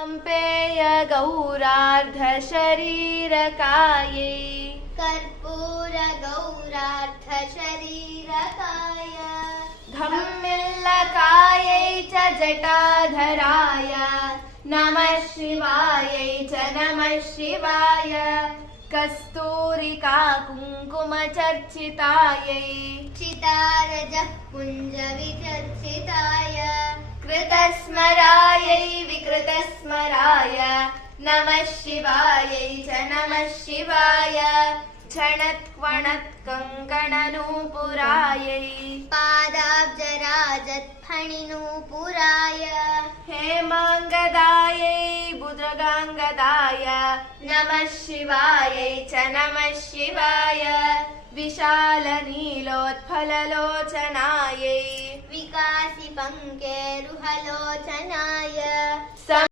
पेय गौरार्धशरीरकायै कर्पूर गौरार्धशरीरकाय धम्मिल्लकायै च जटाधराय नमः शिवायै च नमः शिवाय कस्तूरिका कुङ्कुमचर्चितायै चितारजः पुञ्जविचर्चिताय कृतस्मरायै विकृतस्मराय नमः शिवायै च नमः शिवाय क्षणत्वणत्कङ्कणनूपुरायै पादाब्जराजत्फणिनूपुराय हेमाङ्गदायै बुद्रगाङ्गदाय नमः शिवायै च नमः शिवाय विशालनीलोत्फललोचनायै विकासिपङ्केरुहलोचनाय